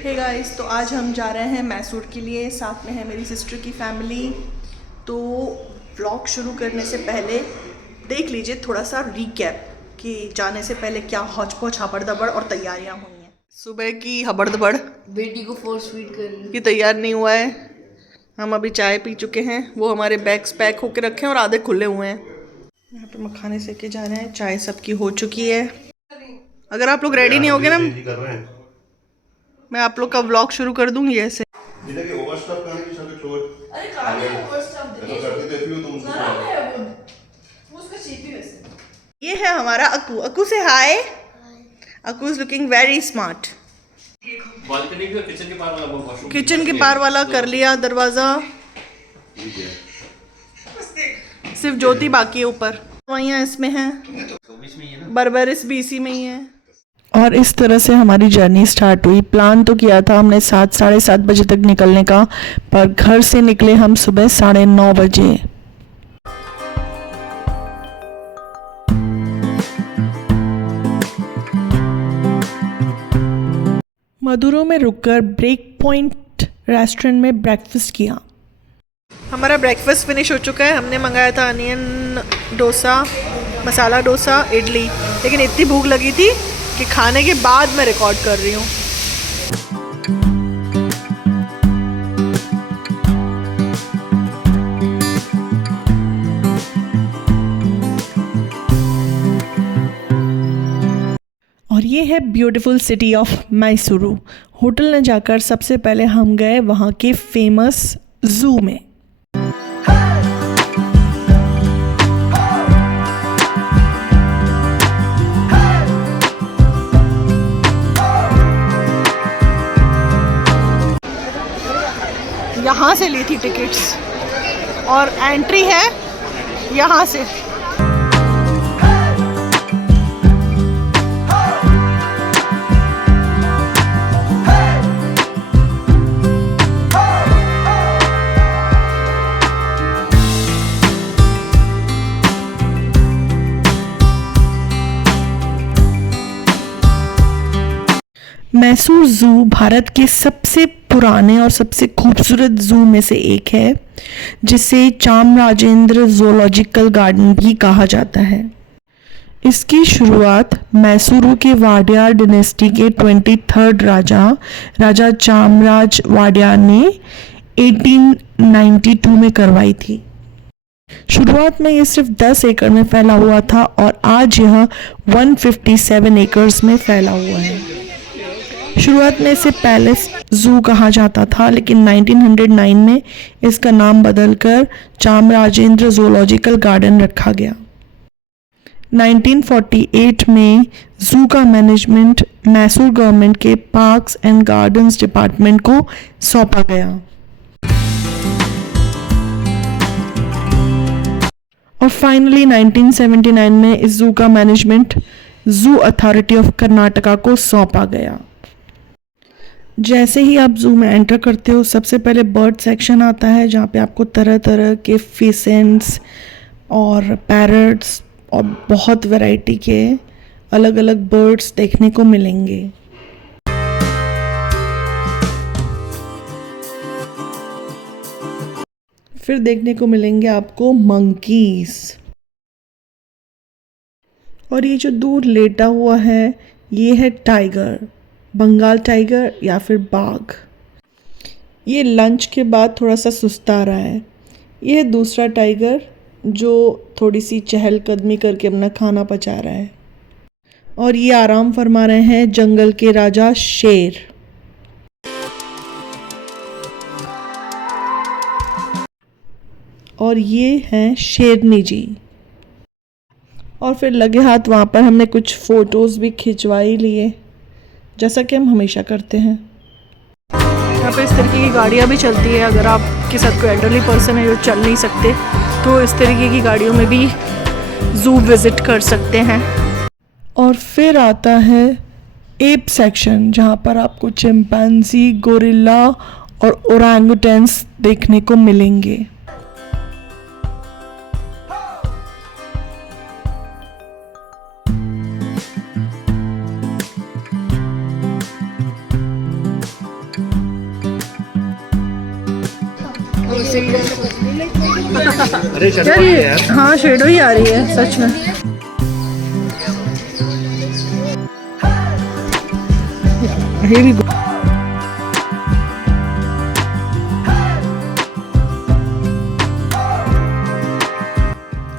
Hey guys, तो आज हम जा रहे हैं मैसूर के लिए। साथ में है मेरी सिस्टर की फैमिली। तो व्लॉग शुरू करने से पहले देख लीजिए थोड़ा सा रिकैप कि जाने से पहले क्या हौच पौच हबड़ दबड़ और तैयारियां हुई हैं। सुबह की हबड़ दबड़, बेटी को फोर्स फीड कर रही कि तैयार नहीं हुआ है। हम अभी चाय पी चुके हैं, वो हमारे बैग्स पैक होके रखे हैं और आधे खुले हुए हैं। यहाँ पे मखाने सेके जा रहे हैं। चाय सबकी हो चुकी है। अगर आप लोग रेडी नहीं होगे ना, मैं आप लोग का व्लॉग शुरू कर दूंगी ऐसे। ये है हमारा अकू। अकू से hi. Aku is looking very smart. Balcony का किचन के पार वाला वॉशरूम, किचन के पार वाला कर लिया दरवाजा। सिर्फ ज्योति बाकी है ऊपर। दवाइयाँ इसमें हैं, बर्बरिस भी इसी में ही है। और इस तरह से हमारी जर्नी स्टार्ट हुई। प्लान तो किया था हमने 7 साढ़े 7 बजे तक निकलने का, पर घर से निकले हम सुबह 9:30 बजे। मदुरो में रुककर ब्रेक पॉइंट रेस्टोरेंट में ब्रेकफास्ट किया। हमारा ब्रेकफास्ट फिनिश हो चुका है। हमने मंगाया था अनियन डोसा, मसाला डोसा, इडली। लेकिन इतनी भूख लगी थी कि खाने के बाद मैं रिकॉर्ड कर रही हूँ। और ये है beautiful city of Mysuru. Hotel में जाकर सबसे पहले हम गए वहाँ के फेमस जू में। यहाँ से ली थी टिकट्स और एंट्री है यहाँ से। मैसूर ज़ू भारत के सबसे पुराने और सबसे खूबसूरत ज़ू में से एक है, जिसे चामराजेंद्र ज़ूलॉजिकल गार्डन भी कहा जाता है। इसकी शुरुआत मैसूरू के वाडियार डिनेस्टी के 23rd राजा चामराज वाडियार ने 1892 में करवाई थी। शुरुआत में ये सिर्फ 10 एकड़ में फैला हुआ था और आज यह 157 एकर्स में फैला हुआ है। शुरुआत में इसे पैलेस जू कहा जाता था, लेकिन 1909 में इसका नाम बदलकर चामराजेंद्र ज़ूलॉजिकल गार्डन रखा गया। 1948 में जू का मैनेजमेंट मैसूर गवर्नमेंट के पार्क्स एंड गार्डन्स डिपार्टमेंट को सौंपा गया। और फाइनली 1979 में इस जू का management zoo authority of Karnataka को सौंपा गया। जैसे ही आप जू में एंटर करते हो, सबसे पहले बर्ड सेक्शन आता है, जहाँ पे आपको तरह तरह के फिसेंट्स और पैरट्स और बहुत वैरायटी के अलग अलग बर्ड्स देखने को मिलेंगे। फिर देखने को मिलेंगे आपको मंकीज। और ये जो दूर लेटा हुआ है, ये है टाइगर, बंगाल टाइगर या फिर बाघ। ये लंच के बाद थोड़ा सा सुस्ता रहा है। ये है दूसरा टाइगर जो थोड़ी सी चहलकदमी करके अपना खाना पचा रहा है। और ये आराम फरमा रहे हैं जंगल के राजा शेर। और ये हैं शेरनी जी। और फिर लगे हाथ वहाँ पर हमने कुछ फ़ोटोज़ भी खिंचवा ही लिए, जैसा कि हम हमेशा करते हैं। यहाँ पे इस तरीके की गाड़ियाँ भी चलती है। अगर आपके साथ कोई एल्डरली पर्सन है जो चल नहीं सकते, तो इस तरीके की गाड़ियों में भी ज़ू विज़िट कर सकते हैं। और फिर आता है एप सेक्शन, जहाँ पर आपको चिंपैंजी, गोरिल्ला और ओरंगुटन्स देखने को मिलेंगे। अरे यार ये हाँ शेडो ही आ रही है सच में। Here we go.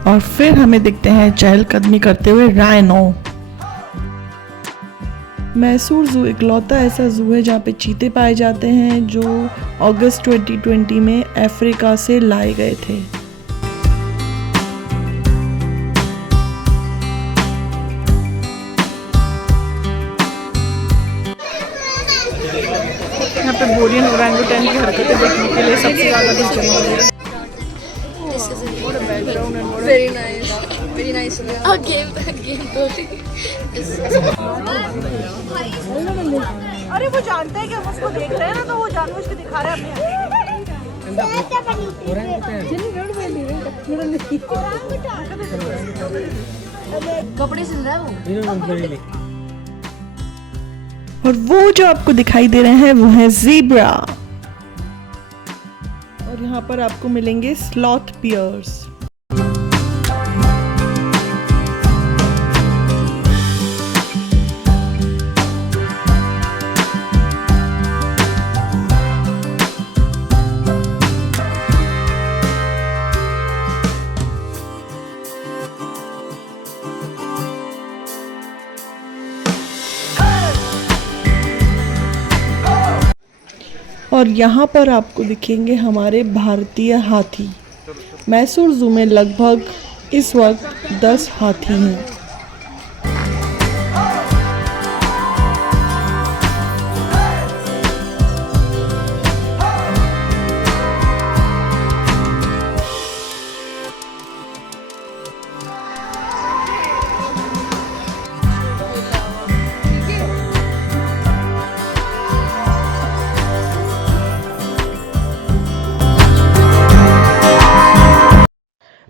और फिर हमें दिखते हैं चहलकदमी करते हुए राइनो। मैसूर जू इकलौता ऐसा जू है जहाँ पे चीते पाए जाते हैं जो अगस्त 2020 में अफ्रीका से लाए गए थे। यहाँ पे बोरियन ओरंगुटैन की हरकतें देखने के लिए सबसे ज़्यादा दिलचस्प है। Very nice. Very nice. A game totally. अरे वो जानता है कि हम उसको देख रहे हैं ना, तो वो जानबूझ के दिखा रहा है कपड़े सिल रहा है वो। और वो जो आपको दिखाई दे रहे हैं वो है ज़ीब्रा। और यहाँ पर आपको मिलेंगे स्लॉथ बियर्स। और यहाँ पर आपको दिखेंगे हमारे भारतीय हाथी। मैसूर जू में लगभग इस वक्त 10 हाथी हैं।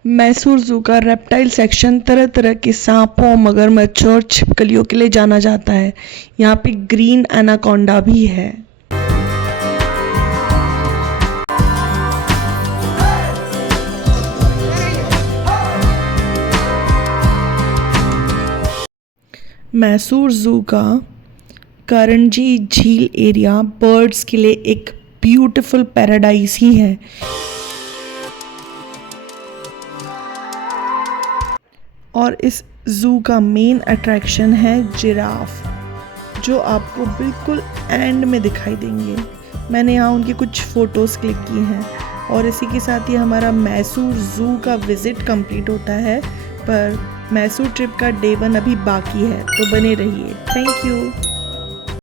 मैसूर जू का रेप्टाइल सेक्शन तरह तरह के सांपों, मगरमच्छ और छिपकलियों के लिए जाना जाता है। यहाँ पे ग्रीन एनाकोंडा भी है। मैसूर जू का करंजी झील एरिया बर्ड्स के लिए एक ब्यूटीफुल पैराडाइज ही है। और इस जू का मेन अट्रैक्शन है जिराफ, जो आपको बिल्कुल एंड में दिखाई देंगे। मैंने यहाँ उनकी कुछ फ़ोटोज़ क्लिक की हैं। और इसी के साथ ही हमारा मैसूर जू का विज़िट कंप्लीट होता है, पर मैसूर ट्रिप का डे 1 अभी बाकी है, तो बने रहिए। Thank you.